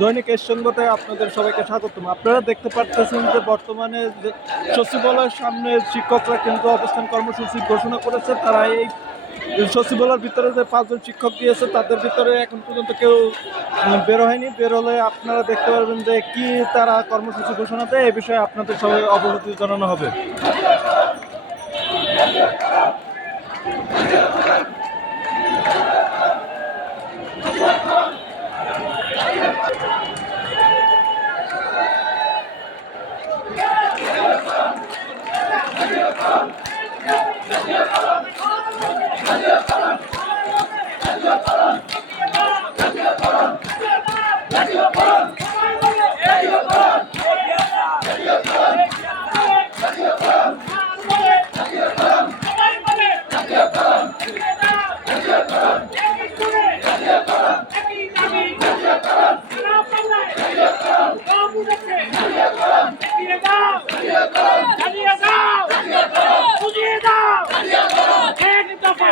দৈনিক এর আপনাদের সবাইকে স্বাগতম। আপনারা দেখতে যে বর্তমানে সচিবালয়ের সামনে শিক্ষকরা কিন্তু অবস্থান কর্মসূচি ঘোষণা করেছে। তারা এই সচিবালয়ের ভিতরে যে পাঁচজন শিক্ষক দিয়েছে, তাদের ভিতরে এখন পর্যন্ত কেউ বেরো হয়নি। বেরোলে আপনারা দেখতে পারবেন যে কি তারা কর্মসূচি ঘোষণা দেয়, এ বিষয়ে আপনাদের সবাই অবগতি জানানো হবে। Daniel Down! Daniel Down!